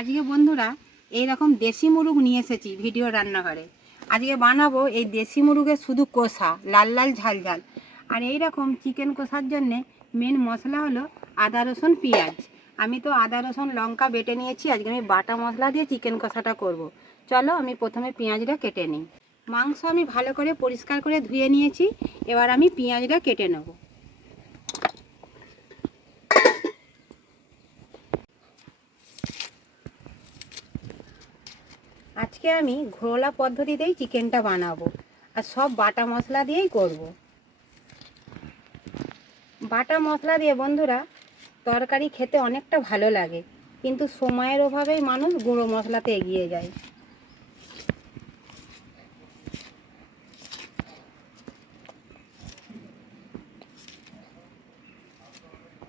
আজকে বন্ধুরা এই রকম দেশি মুরগ নিয়ে এসেছি ভিডিও রান্নাঘরে। আজকে বানাবো এই দেশি মুরগের শুধু কষা, লাল লাল ঝাল ঝাল। আর এই রকম চিকেন কষার জন্যে মেন মশলা হলো আদা রসুন পেঁয়াজ। আমি তো আদা রসুন লঙ্কা বেটে নিয়েছি, আজকে আমি বাটা মশলা দিয়ে চিকেন কষাটা করব। চলো আমি প্রথমে পেঁয়াজটা কেটে নিই। মাংস আমি ভালো করে পরিষ্কার করে ধুয়ে নিয়েছি, এবার আমি পেঁয়াজটা কেটে নেব। আজকে আমি ঘরোয়া পদ্ধতিতেই চিকেনটা বানাবো, আর সব বাটা মশলা দিয়েই করব। বাটা মশলা দিয়ে বন্ধুরা তরকারি খেতে অনেকটা ভালো লাগে, কিন্তু সময়ের অভাবেই মানুষ গুঁড়ো মশলাতে এগিয়ে যায়।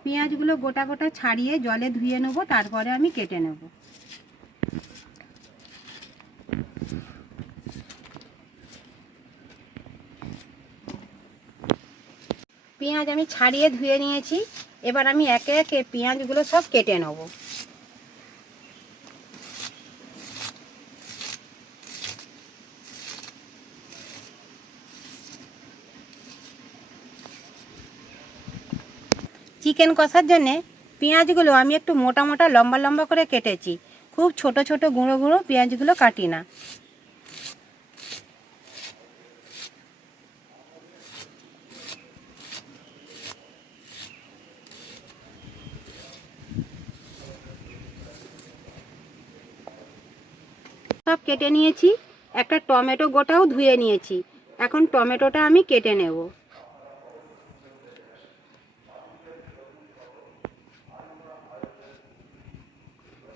পেঁয়াজগুলো গোটা গোটা ছাড়িয়ে জলে ধুয়ে নেব, তারপরে আমি কেটে নেব। পেঁয়াজ আমি ছাড়িয়ে ধুয়ে নিয়েছি, এবার আমি একে একে পেঁয়াজগুলো সব কেটে নেব। চিকেন কষার জন্যে পেঁয়াজগুলো আমি একটু মোটা মোটা লম্বা লম্বা করে কেটেছি, খুব ছোট ছোট গুঁড়ো গুঁড়ো পেঁয়াজগুলো কাটি না। সব কেটে নিয়েছি, একটা টমেটো গোটাও ধুয়ে নিয়েছি। এখন টমেটোটা আমি কেটে নেব।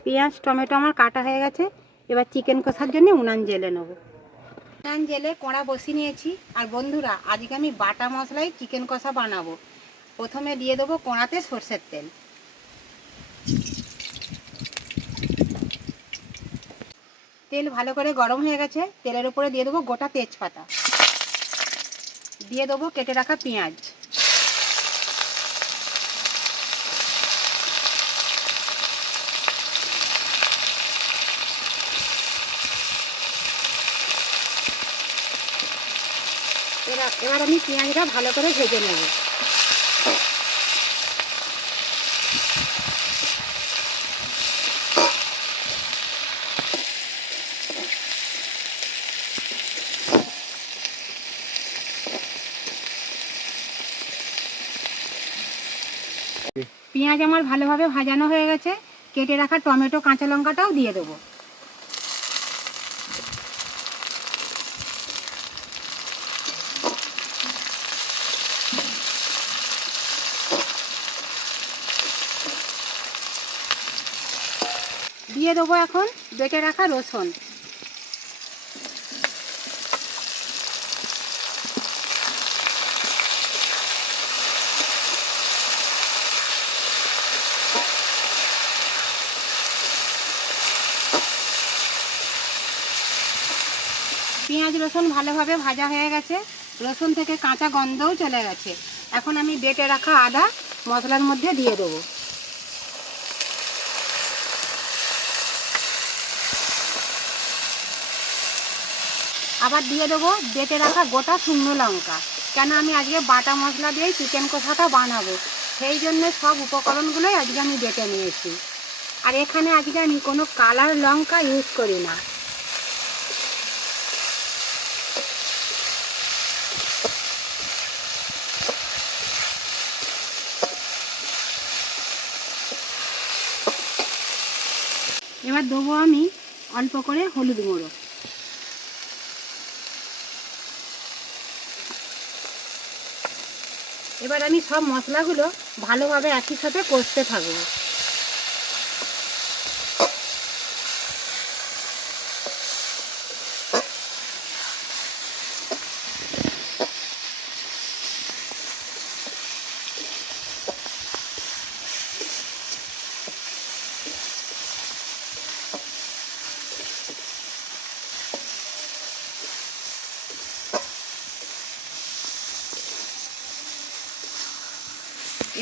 পেঁয়াজ টমেটো আমার কাটা হয়ে গেছে, এবার চিকেন কষার জন্য উনান জেলে নেব। উনান জেলে কড়া বসিয়ে নিয়েছি। আর বন্ধুরা আজকে আমি বাটা মশলায় চিকেন কষা বানাবো। প্রথমে দিয়ে দেবো কড়াতে সরষের তেল। তেল ভালো করে গরম হয়ে গেছে, তেলের উপরে দিয়ে দেবো গোটা তেজপাতা, দিয়ে দেবো কেটে রাখা পেঁয়াজ। এবার আমি পেঁয়াজটা ভালো করে ভেজে নেব। পেঁয়াজ আমার ভালোভাবে ভাজানো হয়ে গেছে, কেটে রাখা টমেটো কাঁচা লঙ্কাটাও দিয়ে দেবো। দিয়ে দেবো এখন বেটে রাখা রসুন। পেঁয়াজ রসুন ভালোভাবে ভাজা হয়ে গেছে, রসুন থেকে কাঁচা গন্ধও চলে গেছে। এখন আমি বেটে রাখা আদা মশলার মধ্যে দিয়ে দেবো। আবার দিয়ে দেবো বেটে রাখা গোটা শুকনো লঙ্কা। কেন আমি আজকে বাটা মশলা দিয়েই চিকেন কষাটা বানাবো, সেই জন্য সব উপকরণগুলোই আজকে আমি বেটে নিয়েছি। আর এখানে আজকে আমি কোনো কালার লঙ্কা ইউজ করি না। এবার দেবো আমি অল্প করে হলুদ গুঁড়ো। এবার আমি সব মশলাগুলো ভালোভাবে একই সাথে কষতে থাকবো।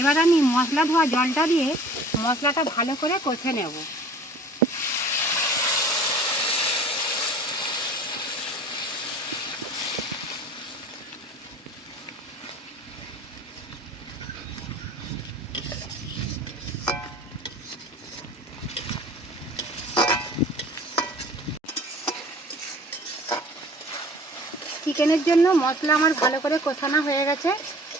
এবার আমি মশলা ধোয়া জলটা দিয়ে মশলাটা ভালো করে কষে নেব। চিকেনের জন্য মশলা আমার ভালো করে কষানো হয়ে গেছে।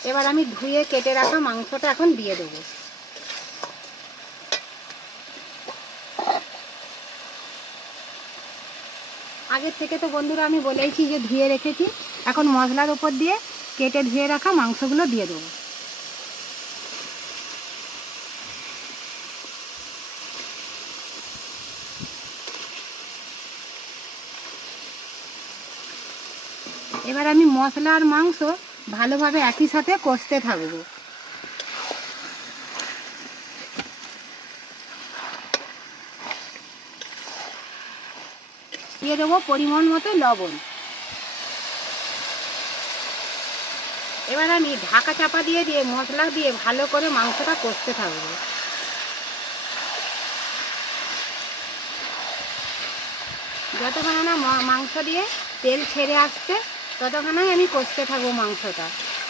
এবার আমি ধুয়ে কেটে রাখা মাংসটা এখন দিয়ে দেবো। আগের থেকে তো বন্ধুরা আমি বলেইছি যে ধুয়ে রেখেছি। এখন মশলার উপর দিয়ে কেটে ধুয়ে রাখা মাংসগুলো দিয়ে দেবো। এবার আমি মশলা আর মাংস ভালোভাবে একই সাথে কষতে থাকবো। দিয়ে দেবো পরিমাণ মতো লবণ। এবার আমি ঢাকা চাপা দিয়ে মশলা দিয়ে ভালো করে মাংসটা কষতে থাকবো। যতক্ষণ না মাংস দিয়ে তেল ছেড়ে আসছে ততক্ষণই আমি কষতে থাকবো মাংসটা।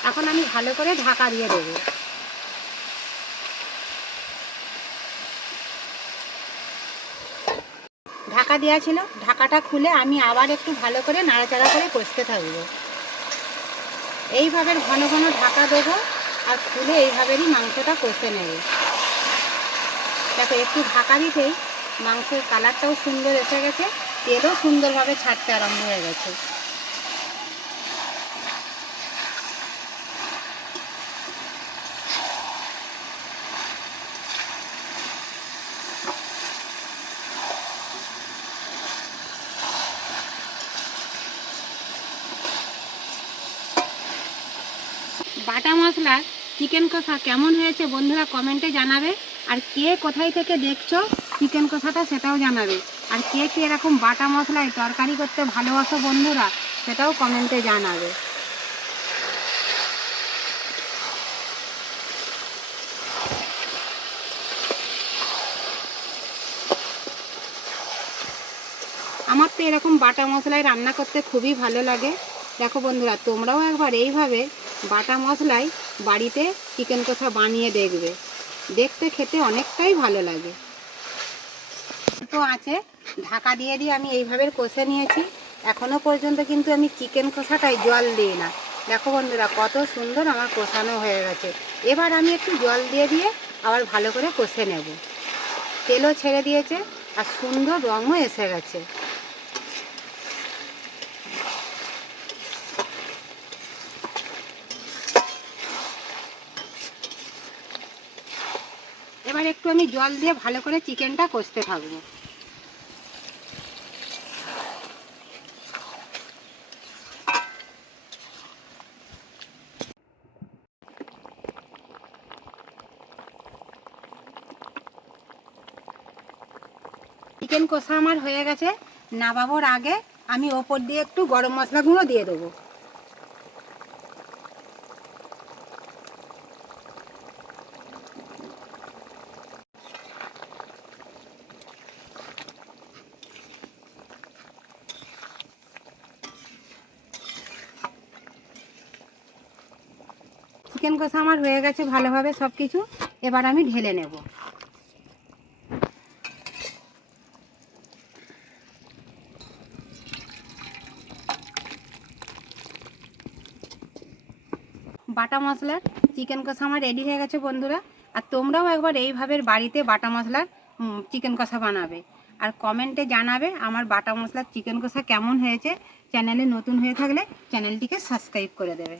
এখন আমি ভালো করে ঢাকা দিয়ে দেবো। ঢাকা দেওয়া ছিল, ঢাকাটা খুলে আমি আবার একটু ভালো করে নাড়াচাড়া করে কষতে থাকবো। এইভাবে ঘন ঘন ঢাকা দেবো আর খুলে এইভাবেই মাংসটা কষে নেব। দেখো একটু ঢাকা দিতেই মাংসের কালারটাও সুন্দর এসে গেছে, তেলও সুন্দরভাবে ছাড়তে আরম্ভ হয়ে গেছে। বাটা মশলার চিকেন কষা কেমন হয়েছে বন্ধুরা কমেন্টে জানাবে। আর কে কোথায় থেকে দেখছো চিকেন কষাটা সেটাও জানাবে। আর কে কে এরকম বাটা মশলায় তরকারি করতে ভালোবাসো বন্ধুরা সেটাও কমেন্টে জানাবে। আমার তো এরকম বাটা মশলায় রান্না করতে খুবই ভালো লাগে। দেখো বন্ধুরা তোমরাও একবার এইভাবে বাটা মশলায় বাড়িতে চিকেন কষা বানিয়ে দেখবে, দেখতে খেতে অনেকটাই ভালো লাগে। তো আছে ঢাকা দিয়ে আমি এইভাবে কষে নিয়েছি। এখনও পর্যন্ত কিন্তু আমি চিকেন কষাটায় জল দিই না। দেখো বন্ধুরা কত সুন্দর আমার কষানো হয়ে গেছে। এবার আমি একটু জল দিয়ে আবার ভালো করে কষে নেব। তেলও ছেড়ে দিয়েছে আর সুন্দর রঙও এসে গেছে। এবার একটু আমি জল দিয়ে ভালো করে চিকেনটা কষতে থাকবো। চিকেন কষা আমার হয়ে গেছে। নামানোর আগে আমি ওপর দিয়ে একটু গরম মশলা গুঁড়ো দিয়ে দেবো। চিকেন কষা আমার হয়ে গেছে ভালোভাবে সব কিছু। এবার আমি ঢেলে নেব। বাটা মশলার চিকেন কষা আমার রেডি হয়ে গেছে বন্ধুরা। আর তোমরাও একবার এইভাবে বাড়িতে বাটা মশলার চিকেন কষা বানাবে আর কমেন্টে জানাবে আমার বাটা মশলার চিকেন কষা কেমন হয়েছে। চ্যানেলে নতুন হয়ে থাকলে চ্যানেলটিকে সাবস্ক্রাইব করে দেবে।